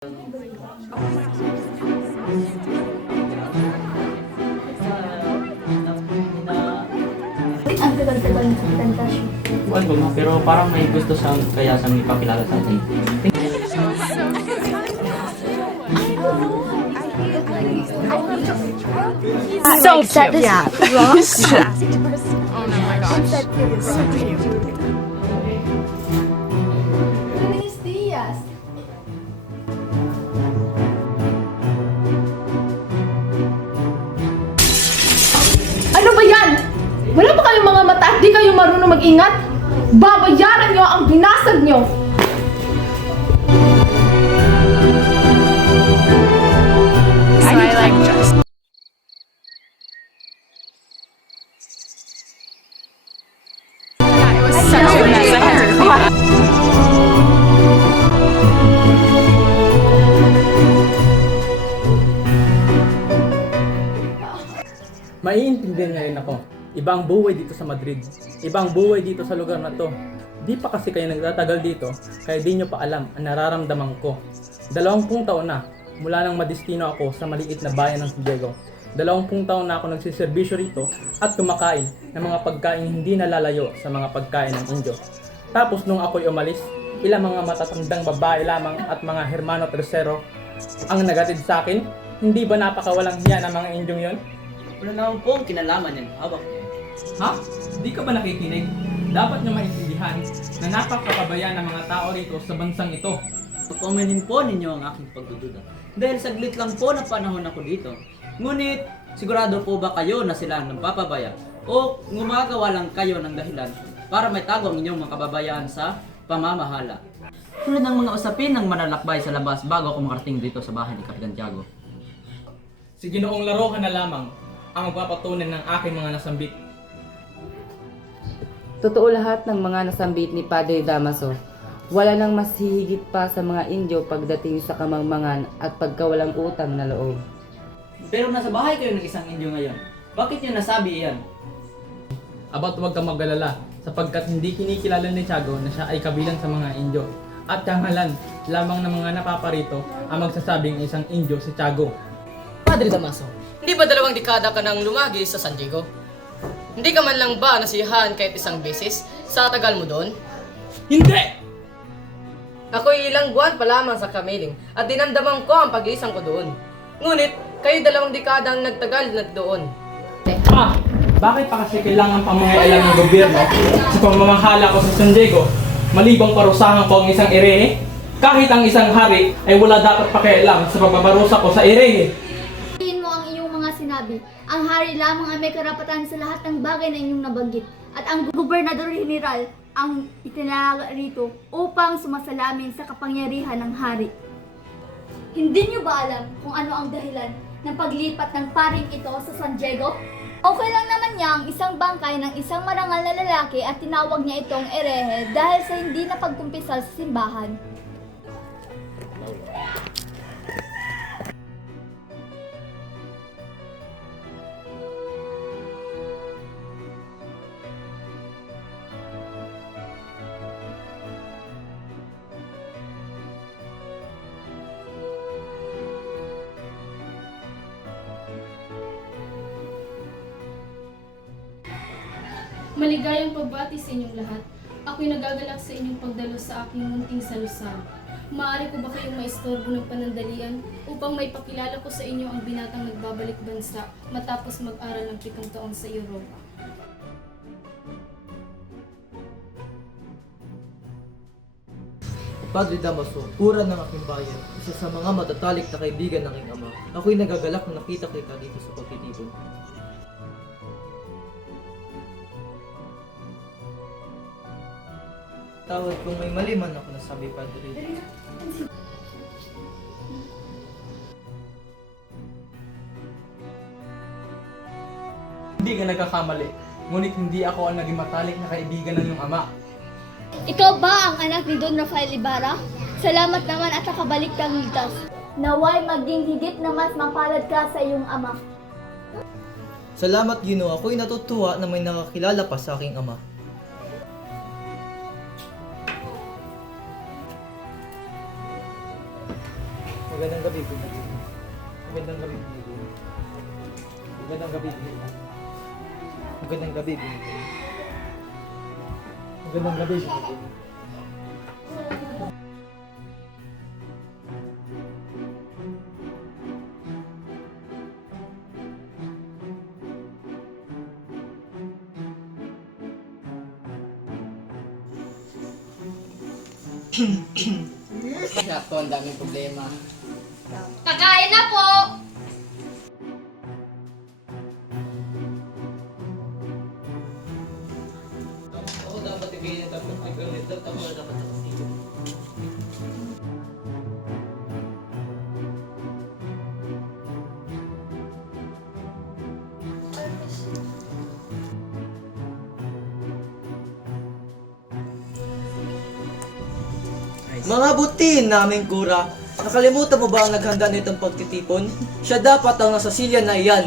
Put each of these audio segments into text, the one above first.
Ang tagal-tagal ng presentasyon. Ano, pero parang may gusto siyang kaya siyang ipakilala sa atin. So cute. Yeah. Luis Diaz. Ano ba yan? Wala ba kayong mga mata at di kayo marunong mag-ingat? Babayaran nyo ang binasag nyo! I like just. It was such a mess. I had to clean up. Maiintindihan niya rin ako. Iba ang buhay dito sa Madrid. Iba ang buhay dito sa lugar na to. Di pa kasi kayo nagtatagal dito, kaya di nyo pa alam ang nararamdaman ko. 20 taon na, mula nang madistino ako sa maliit na bayan ng San Diego. 20 taon na ako nagsiservisyo rito at kumakain ng mga pagkain hindi nalalayo sa mga pagkain ng Indio. Tapos nung ako'y umalis, ilang mga matatandang babae lamang at mga hermano tercero ang nagatid sa akin. Hindi ba napakawalang hiya ng mga Indyong yon? Wala naman pong kinalaman yung hawak niya. Ha? Di ka ba nakikinig? Dapat nyo maintindihan na napakakabayan ng mga tao rito sa bansang ito. Pagpamanin po ninyo ang aking pagdududa. Dahil saglit lang po na panahon ako dito. Ngunit, sigurado po ba kayo na sila ang nagpapabaya? O gumagawa lang kayo ng dahilan para may tago ang inyong mga kababayaan sa pamamahala? Tulad ng mga usapin ng manlalakbay sa labas bago ako makarating dito sa bahay ni Kapitan Tiago. Si Ginoong Larohan na lamang ang magpapatunay ng aking mga nasambit. Totoo lahat ng mga nasambit ni Padre Damaso. Wala nang mas hihigit pa sa mga Indio pagdating sa kamangmangan at pagkawalang utang na loob. Pero nasa bahay kayo ng isang Indio ngayon. Bakit nyo nasabi iyan? About huwag kang mag-alala sapagkat hindi kinikilala ni Tiago na siya ay kabilang sa mga Indio. At kahalan lamang ng mga napaparito ang magsasabing isang Indio si Tiago. Padre Damaso, hindi ba 2 dekada ka nang lumagi sa San Diego? Hindi ka man lang ba nasiyahan kahit isang beses sa tagal mo doon? Hindi! Ako'y ilang buwan pa lamang sa Kamiling at dinamdaman ko ang pag-iisang ko doon. Ngunit, kayo 2 dekada ang nagtagal na doon. Bakit pa kasi kailangan pamangailan ng gobyerno sa pamamahala ko sa San Diego? Malibang parusahan ko ang isang erehe? Kahit ang isang hari ay wala dapat pakialam sa pagbabarusa ko sa erehe. Tingin mo ang iyong mga sinabi. Ang hari lamang ang may karapatan sa lahat ng bagay na inyong nabanggit. At ang gobernador general ang itinalaga rito upang sumasalamin sa kapangyarihan ng hari. Hindi niyo ba alam kung ano ang dahilan ng paglipat ng paring ito sa San Diego? Okay lang naman niya ang isang bangkay ng isang marangal na lalaki at tinawag niya itong erehe dahil sa hindi na pagkumpisal sa simbahan. Maligayang pagbati sa inyong lahat. Ako'y nagagalak sa inyong pagdalo sa aking munting salusal. Maaari ko ba kayong maistorbo ng panandalian upang maipakilala ko sa inyo ang binatang nagbabalik bansa matapos mag-aral ng 7 taon sa Europa? Padre Damaso, pura ng aking bayan, isa sa mga matatalik na kaibigan ng aking ama. Ako'y nagagalak na nakita kita dito sa pagtitipon. Tawad kung may mali man ako nasabi, Padre. Hindi ka nagkakamali, ngunit hindi ako ang naging matalik na kaibigan ng iyong ama. Ikaw ba ang anak ni Don Rafael Ibarra? Salamat naman at nakabalik kang ligtas. Naway maging higit na mas mapalad ka sa iyong ama. Salamat, Ginoo. Ako'y natutuwa na may nakakilala pa sa aking ama. Magandang gabi, Pinoy. Magandang gabi, Pinoy. Magandang gabi, Pinoy. Magandang gabi, Pinoy. Magandang gabi, Pinoy. Ako, ang daming problema. Kakain na po! Ako dapat ibigay ng dapat ikaw ako dapat nakasito. Mga buti naming kura, nakalimutan mo ba ang naghanda nitong pagtitipon? Siya dapat ang nasa silya na iyan.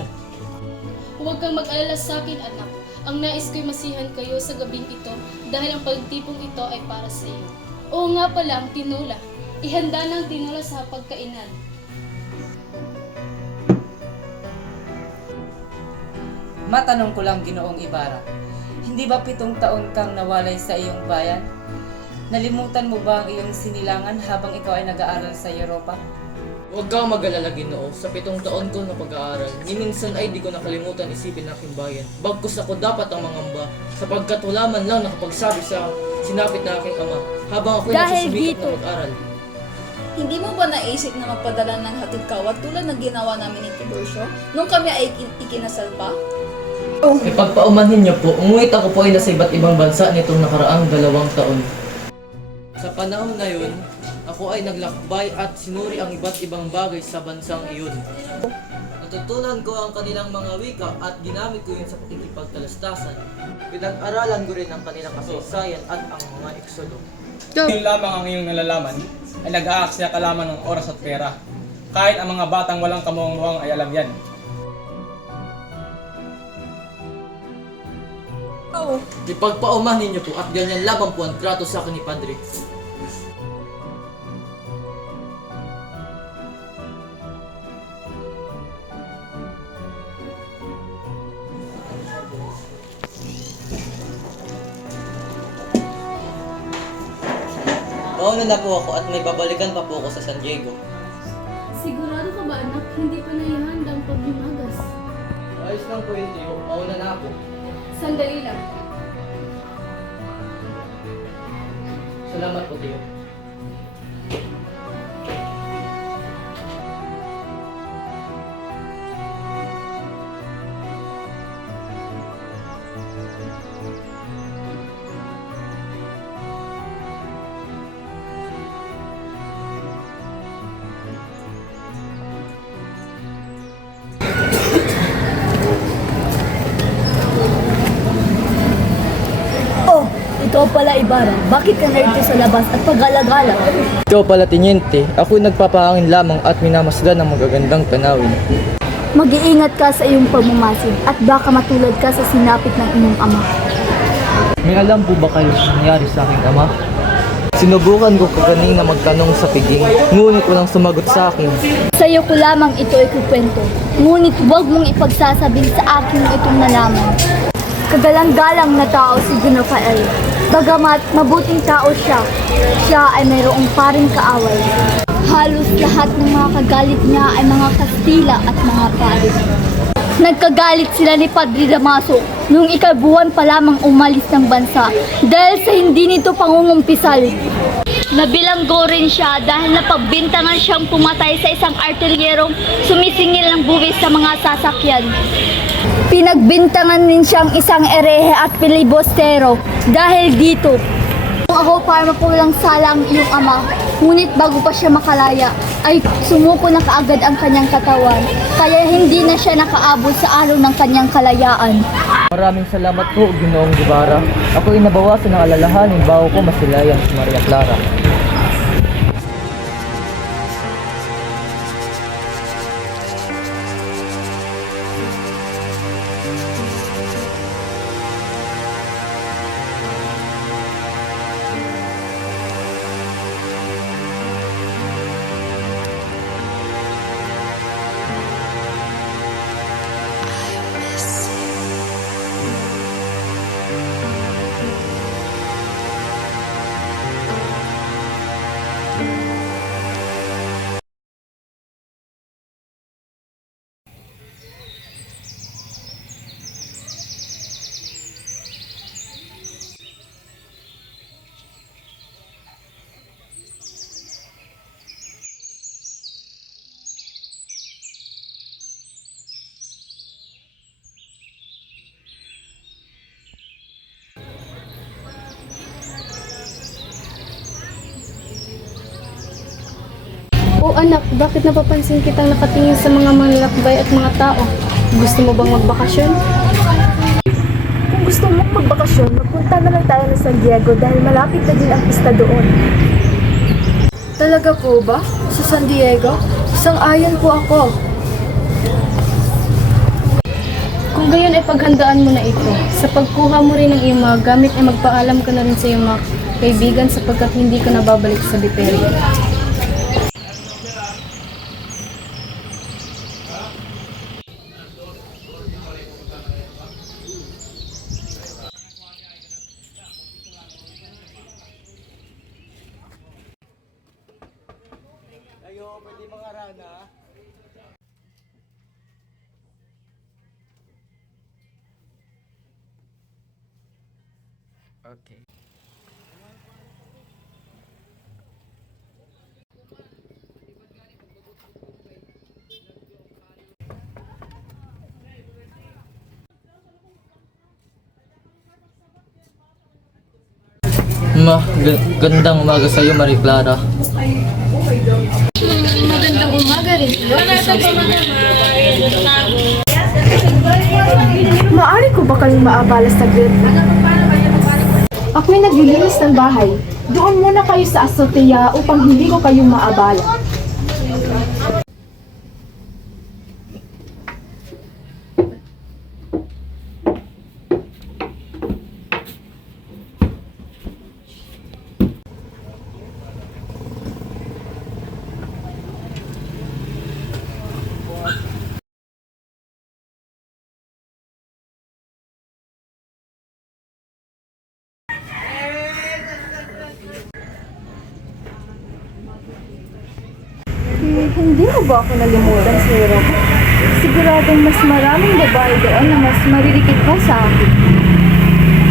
Huwag kang mag-alala sa akin, anak. Ang nais ko'y masihan kayo sa gabing ito dahil ang pagtipong ito ay para sa iyo. Oo nga pala, ang tinula. Ihanda na ang tinula sa pagkainan. Matanong ko lang, Ginoong Ibarra, hindi ba 7 taon kang nawalay sa iyong bayan? Nalimutan mo ba ang iyong sinilangan habang ikaw ay nag-aaral sa Europa? Huwag kang mag-alala, Ginoo. Sa 7 taon ko na pag-aaral, ni minsan ay di ko nakalimutan isipin ang aking bayan. Bagkus ako dapat ang mangamba, sapagkat wala man lang nakapagsabi sa sinapit na aking ama, habang ako'y Dahil nagsusumikap dito. na mag-aral. Hindi mo ba naisip na magpadala ng hatid kawat tulad ng ginawa namin ni Tiburcio nung kami ay ikinasal pa? Ipagpaumanhin niyo po, umuwit ako po ay nasa iba't ibang bansa nitong nakaraang 2 taon. Sa panahon na yun, ako ay naglakbay at sinuri ang iba't ibang bagay sa bansang iyon. Natutunan ko ang kanilang mga wika at ginamit ko yun sa pakikipagtalastasan. Pinag-aralan ko rin ang kanilang kasaysayan at ang mga eksodo. Yun lamang ang iyong nalalaman ay nag-aaksaya ka lamang ng oras at pera. Kahit ang mga batang walang kamuang-muang ay alam yan. Ipagpaumanhin niyo po at ganyan lamang po ang trato sa akin ni Padre. Mauna na po ako at may babalikan pa po ako sa San Diego. Sigurado ka ba, anak? Hindi pa naihanda ang paghimagas. Ayos lang po yun, Tio. Mauna na ako. Sandali lang. Salamat po, Tio. Oh, ikaw pala Ibarra. Bakit ka narito sa labas at pag-alagala? Ikaw pala, Tiniente. Ako'y nagpapahangin lamang at minamasdan ng magagandang tanawin. Mag-iingat ka sa iyong pagmamasid at baka matulad ka sa sinapit ng iyong ama. May alam po ba kayo sa nangyari sa aking ama? Sinubukan ko kanina magtanong sa piging, ngunit walang sumagot sa akin. Sa iyo ko lamang ito ikukwento, ngunit huwag mong ipagsasabihin sa akin itong nalaman. Kagalang-galang na tao si Don Rafael. Bagamat mabuting tao siya ay mayroong paring kaaway. Halos lahat ng mga kagalit niya ay mga Kastila at mga pari. Nagkagalit sila ni Padre Damaso nung ikabuhan pa lamang umalis ng bansa dahil sa hindi nito pangungumpisal. Nabilanggo rin siya dahil napagbintangan siyang pumatay sa isang artilyerong sumisingil ng buwis sa mga sasakyan. Pinagbintangan din siyang isang erehe at pilibostero dahil dito. Kung ako para mapulang sala ang iyong ama, ngunit bago pa siya makalaya, ay sumuko na kaagad ang kanyang katawan, kaya hindi na siya nakaabot sa araw ng kanyang kalayaan. Maraming salamat po, Ginoong Ibarra. Ako'y nabawasan ng alalahanin bago ko masilayan si Maria Clara. Oh anak, bakit napapansin kitang nakatingin sa mga manlalakbay at mga tao? Gusto mo bang magbakasyon? Kung gusto mong magbakasyon, magpunta na lang tayo ng San Diego dahil malapit na din ang pista doon. Talaga po ba? Sa San Diego? Sang-ayon po ako. Kung gayon ay paghandaan mo na ito. Sa pagkuha mo rin ng iyong mga gamit ay magpaalam ka na rin sa iyong mga kaibigan sapagkat hindi ka nababalik sa Viteria. Okay. Gandang umaga sa iyo, Marie Clara. Magandang umaga rin. Maaari ko ba kayong maabala saglit? Ako'y naglilinis ng bahay. Doon muna kayo sa azotea upang hindi ko kayong maabala. Hindi mo ba ako nalimutan sa Europa? Siguradong mas maraming babae doon na mas maririkit pa sa akin.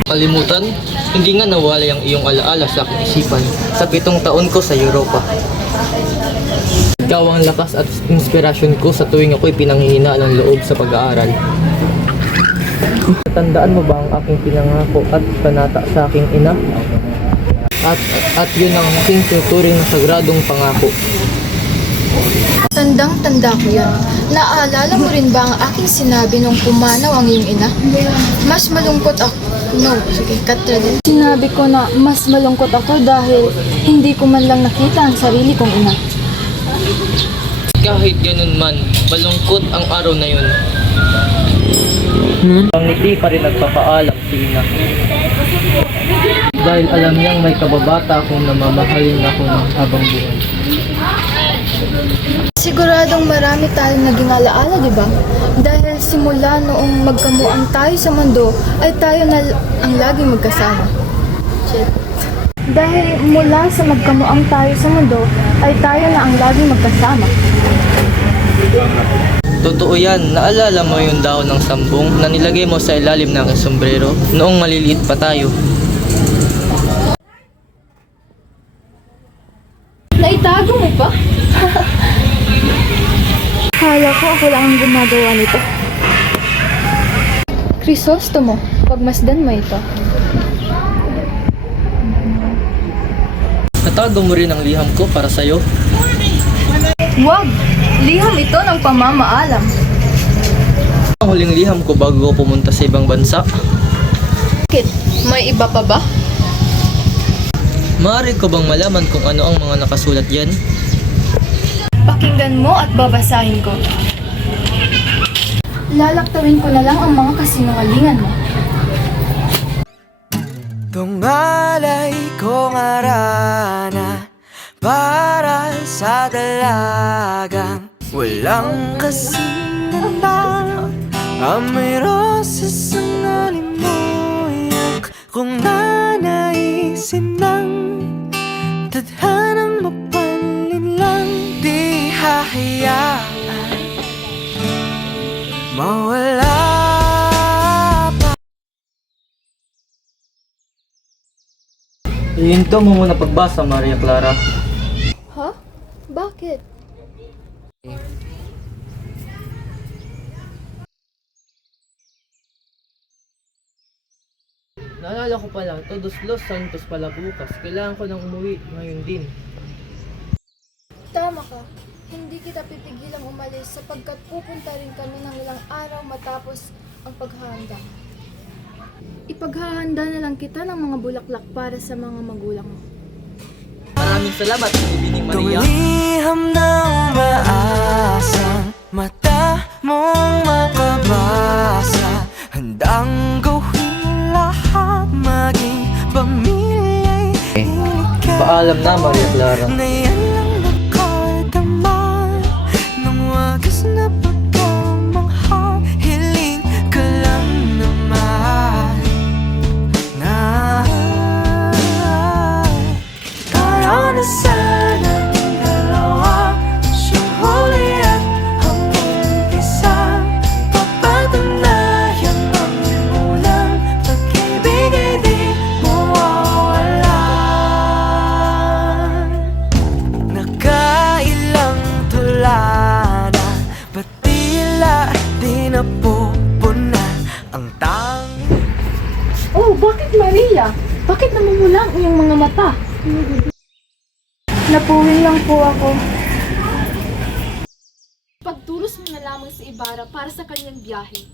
Kalimutan? Hindi nga nawala ang iyong alaala sa aking isipan sa 7 taon ko sa Europa. Ikaw ang lakas at inspirasyon ko sa tuwing ako'y pinanghihina ng loob sa pag-aaral. Tandaan mo ba ang aking pinangako at panata sa aking ina? At yun ang aking tuturing na sagradong pangako. Tandang-tanda ko yan. Naaalala mo rin ba ang aking sinabi nung pumanaw ang iyong ina? Mas malungkot ako. No, sige, katra din. Sinabi ko na mas malungkot ako dahil hindi ko man lang nakita ang sarili kong ina. Kahit ganun man, malungkot ang araw na yun. Ang ngiti pa rin nagpapaalam si ina. Dahil alam niyang may kababata akong namamahalin ako ng habang buhay. Siguradong marami tayong naging alaala, di ba? Dahil simula noong magkamuang tayo sa mundo, ay tayo na ang laging magkasama. Dahil mula sa magkamuang tayo sa mundo, ay tayo na ang laging magkasama. Totoo yan, naalala mo yung dahon ng sambong na nilagay mo sa ilalim ng sombrero noong maliliit pa tayo. Naitago mo pa? Kala ko ako lang ang gumagawa nito. Crisostomo, pagmasdan mo ito. Natago mo rin ang liham ko para sa'yo. Wag! Liham ito ng pamamaalam. Ang huling liham ko bago ko pumunta sa ibang bansa. Bakit? May iba pa ba? Maaari ko bang malaman kung ano ang mga nakasulat yan? Pakinggan mo at babasahin ko. Lalaktawin ko na lang ang mga kasinungalingan mo. Tungalay kong arana para sa dalagang walang kasinungalingan. Amoy rosas ang alimuyak kung nanaisin ng tadhanang mapanlin lang. Di hahayaan mawala pa. Ihinto mo muna pagbasa, Maria Clara. Ha? Bakit? Naalala ko pala, Todos Los Santos pala bukas. Kailangan ko nang umuwi ngayon din. Tama ka. kita pipigilang umalis sapagkat pupunta rin kami ng ilang araw matapos ang paghahanda. Ipaghahanda na lang kita ng mga bulaklak para sa mga magulang mo. Maraming salamat, Ibining Maria. Tumiliham ng maasang mata mong makabasa. Handang gawin lahat, maging pamilya'y ikaw. Paalam na, Maria Clara. Na yan lang nakadama ng wagas na pagkamangha. Hiling ka lang naman na tayo na sana dalawa, siyang huli at hanggang isa. Papatunayan ang unang pag-ibig ay di mawawala. Nakailang tula na, ba't tila di napupuna ang tanging. Oh, bakit Maria? Bakit namumula ang iyong mga mata? Napuwi lang po ako. Pagtulos mo na lamang si Ibarra para sa kanyang biyahe.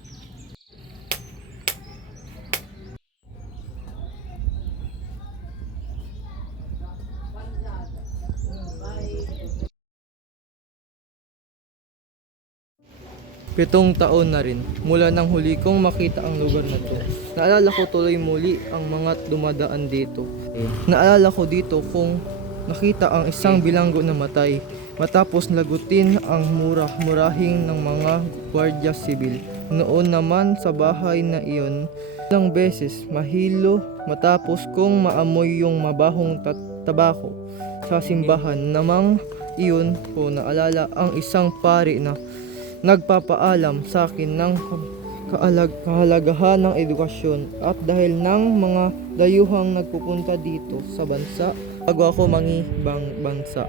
Pitong taon na rin mula nang huli kong makita ang lugar na to. Naalala ko tuloy muli ang mga dumadaan dito. Naalala ko dito kung nakita ang isang bilanggo na matay matapos lagutin ang murahing ng mga gwardiya sibil. Noon naman sa bahay na iyon, ilang beses mahilo matapos kong maamoy yung mabahong tabako. Sa simbahan namang iyon ko naalala ang isang pari na nagpapaalam sa akin ng kahalagahan ng edukasyon at dahil ng mga dayuhang nagpupunta dito sa bansa bago ako mangibang bansa.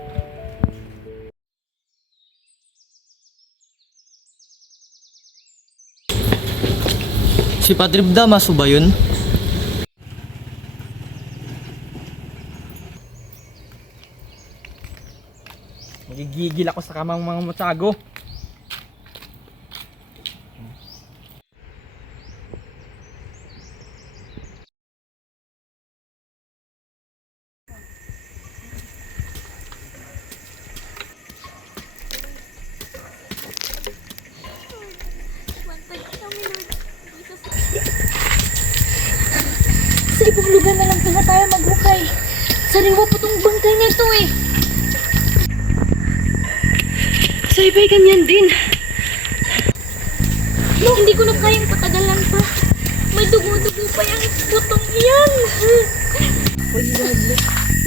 Si Padre Damaso ba yun? Magigigil ako sa kamang mga mutsago. Sa ibang lugar na lang pala tayo maghukay. Sariwa pa tong bangkay nito eh. Sa iba'y ganyan din. No, hindi ko na kayang patagalan pa. May dugo-dugo pa yung putong iyan.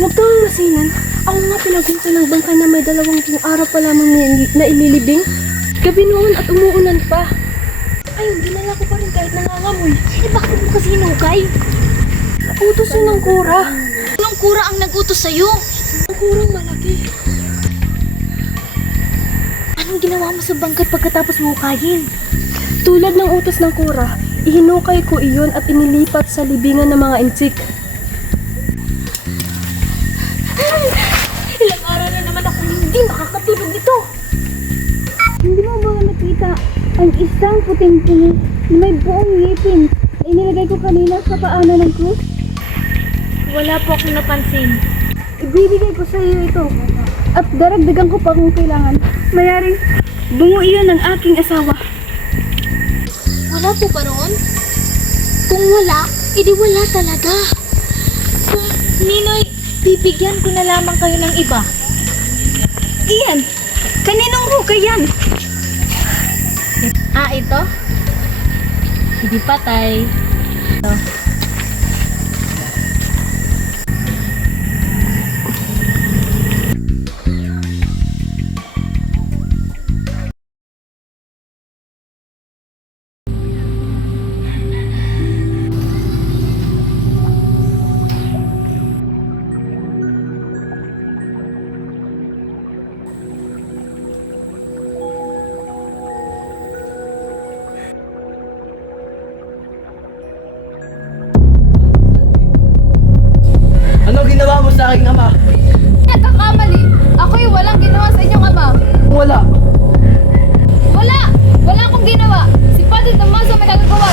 Huwag kang masinan. Ako nga pinagunta ng bangkay na may 2 araw pa lamang na ililibing. Gabi noon at umuulan pa. Ayun, dinala ko pa rin kahit nangangamoy. Eh, bakit mo kasi hinukay? Utos yun ng kura. Anong kura ang nag-utos sa'yo? Ang kurang malaki. Anong ginawa mo sa bangkay pagkatapos mo hukayin? Tulad ng utos ng kura, ihinukay ko iyon at inilipat sa libingan ng mga intsik. Ilang araw na naman ako hindi makakatulog nito. Hindi mo ba nakita ang isang puting-puti na may buong ngipin na inilagay ko kanina sa paanan ng krus? Wala po akong napansin. Ibibigay ko sa iyo ito at daragdagan ko pa kung kailangan. Mayaring bungo iyon ng aking asawa. Wala po ba roon? Kung wala, edi wala talaga. Kung Ninoy, bibigyan ko na lamang kayo ng iba. Iyan! Kaninong hukay yan? Ah, ito? Hindi patay. Ito. Ano ginawa mo sa aking ama? Nagkakamali! Ako'y walang ginawa sa inyong ama! Wala! Wala! Wala akong ginawa! Si Padre Damaso may kagagawa!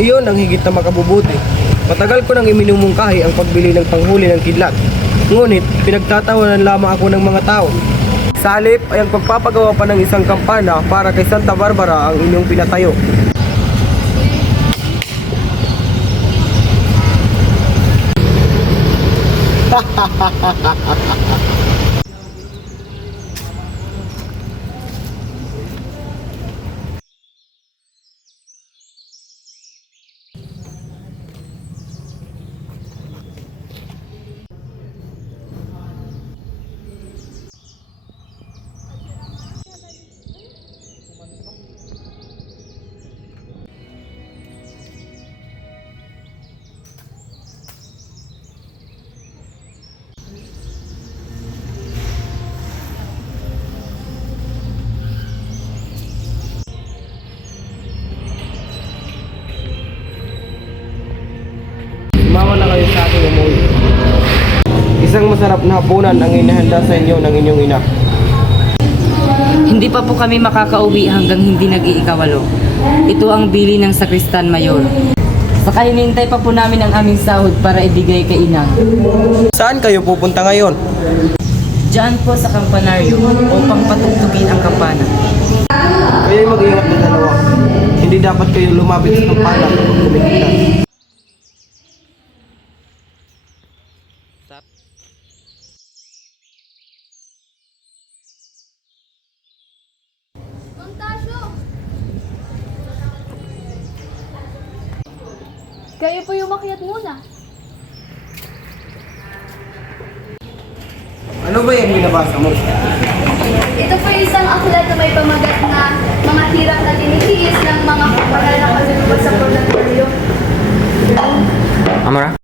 Iyon ang higit na makabubuti. Matagal ko nang iminumungkahi ang pagbili ng panghuli ng kidlat. Ngunit pinagtatawanan lamang ako ng mga tao. Sa halip ay ang pagpapagawa pa ng isang kampana para kay Santa Barbara ang inyong pinatayo. Sumawa na kayo sa aking umuwi. Isang masarap na hapunan ang inihanda sa inyo ng inyong ina. Hindi pa po kami makakauwi hanggang hindi nag-iikawalo. Ito ang bili ng Sakristan Mayor. Saka hinihintay pa po namin ang aming sahod para ibigay kay Inang. Saan kayo pupunta ngayon? Diyan po sa kampanaryo upang patugtugin ang kampana. Kayo'y mag-ingat ng dalawa. Hindi dapat kayo lumapit sa kampana kapag kumikita. Mang Tasyo! Kayo po yung makiat muna. Ano ba yung binabasa mo? Ito po yung isang aklat na may pamagat na mga hirap na tinitiis ng mga pananakasal sa purgatorio. Amara?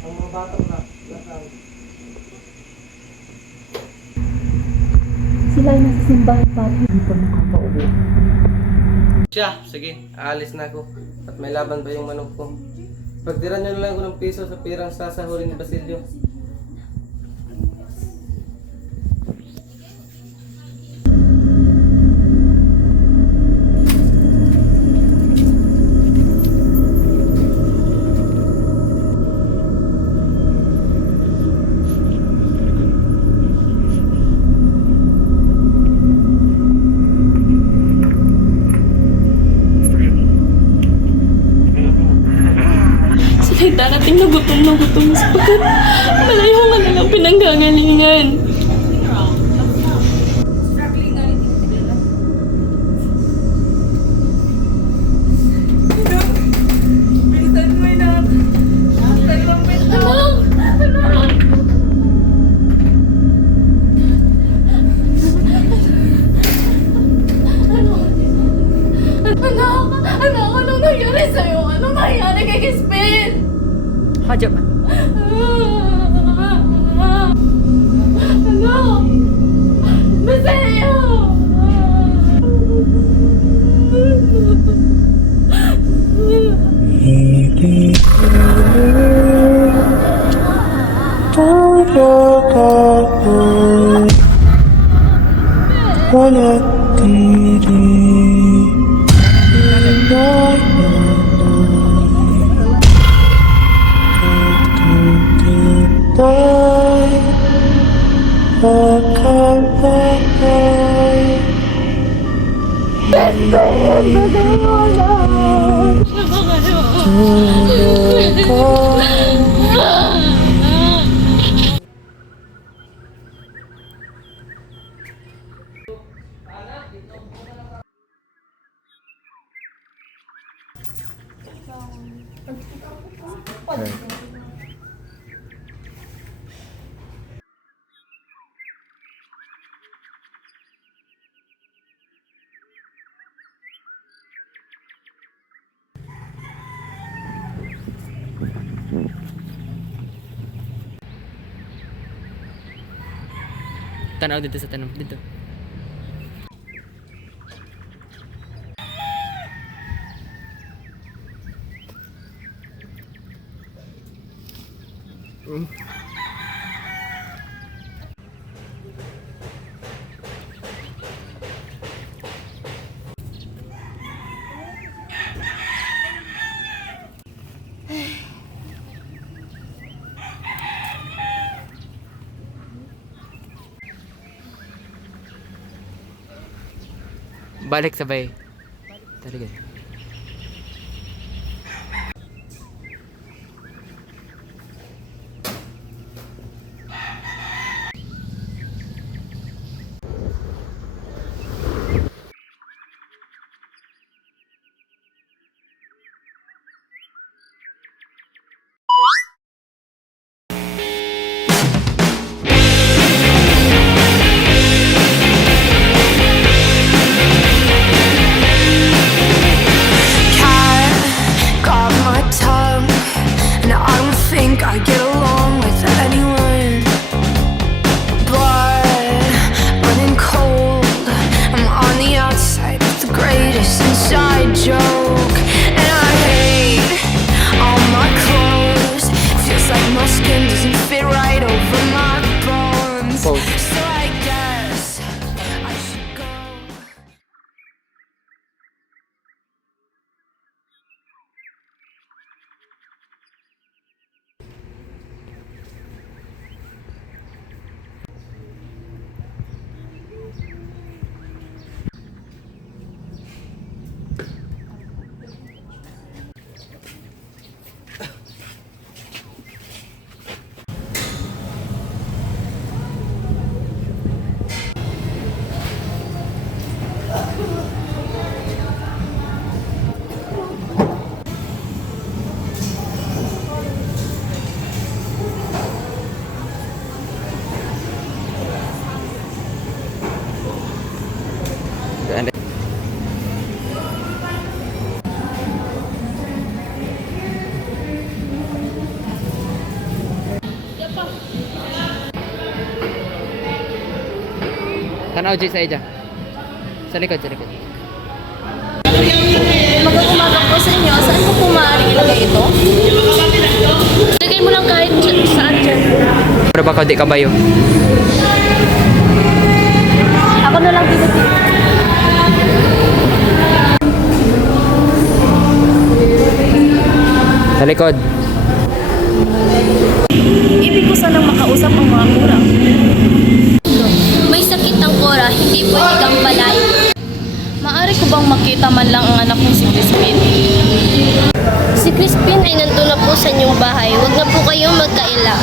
Ang mga batang nasaan? Sila ay nasa simbahan, Padre. Hindi pa nakakauwi. Siya, sige, aalis na ako. At may laban ba yung manok ko? Pagtiran nyo na lang ko ng piso sa pirang sasahurin ni Basilio. ay darating na gutom sapagkat malayo nga nilang pinanggagalingan. Anong nangyari sa'yo? Anong nangyari kay Crispin? Hadya ba? Ano? Masaya! Tanaw dito sa tanong. Dito. Balik sabay. Talaga. I get along with anyone, blood running cold. I'm on the outside, it's the greatest inside joke. And I hate all my clothes. Feels like my skin doesn't fit right over my bones. So I guess I should go. Tanaw Jay sa ija. Sa likod, sa likod. Magandang umaga po sa inyo. Saan po maaaring ilagay ito? Lagay mo lang kahit saan dyan. Pero baka di kabayo. Ako na lang dito. Sa likod. Ibig ko sanang makausap ang mga kurang. May sakit ang Cora, hindi pwede kang balay. Maaari ko bang makita man lang ang anak kong si Crispin? Si Crispin ay ay nandun na po sa inyong bahay. Huwag na po kayong magkaila.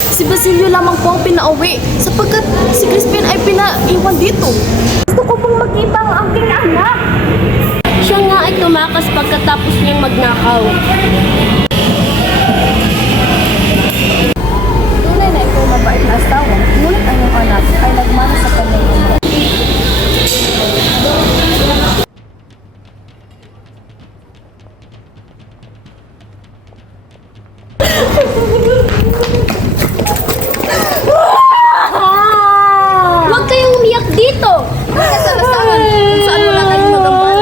Si Basilio lamang po ang pinauwi sapagkat si Crispin ay pinaiwan dito. Gusto ko pong makita ang aking anak. Siya nga ay tumakas pagkatapos niyang magnakaw. Tunay na ikaw mabait na asawa, ngunit ang iyong anak ay nagmana sa kanyang ama. Huwag kayong umiyak dito! Kasalasahan kung saan wala tayong magambala.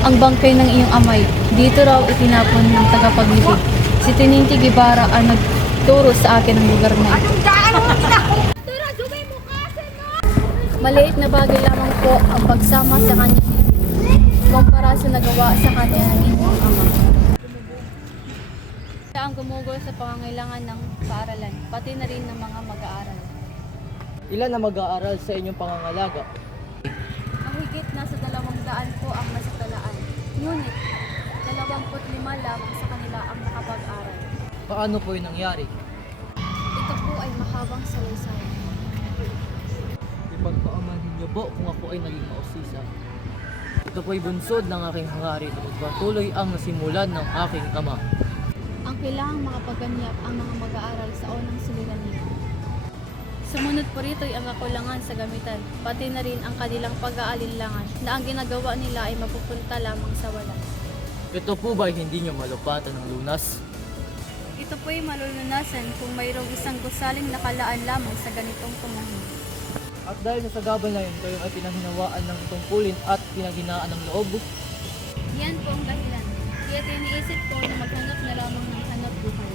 Ang bangkay ng iyong amay, dito raw itinapon ng tagapaglibig. Si Teniente Guevara ang nagturo sa akin ng lugar na ito. Maliit na bagay lamang po ang pagsama sa kanyang ibig, kumpara sa nagawa sa kanya ng inyong ama. Siya ang gumugol sa pangangailangan ng paaralan, pati na rin ng mga mag-aaral. Ilan na mag-aaral sa inyong pangangalaga? Mahigit nasa 200 po ang nasatalaan. Ngunit, 25 lamang sa kanila ang nakapag-aral. Paano po yung nangyari? Ito po ay mahabang salaysay. Ipagpaamanhin niyo po kung ako ay naging mausisa. Ito po ay bunsod ng aking hangarin at patuloy ang nasimulan ng aking ama. Ang kailangang makapaganyap ang mga mag-aaral sa unang suliranin. Sumunod po rito ay ang kakulangan sa gamitan, pati na rin ang kanilang pag-aalinlangan na ang ginagawa nila ay mapupunta lamang sa wala. Ito po ba ay hindi niyo malupatan ng lunas? Ito po ay malulunasan kung mayroong isang gusaling nakalaan lamang sa ganitong panahon. At dahil sa gabal na yun, kayo ay pinanghinawaan ng tungkulin at pinaghinaan ng loob? Yan po ang dahilan. Kaya tiniisip ko na maghanap na lamang ng hanap buhay.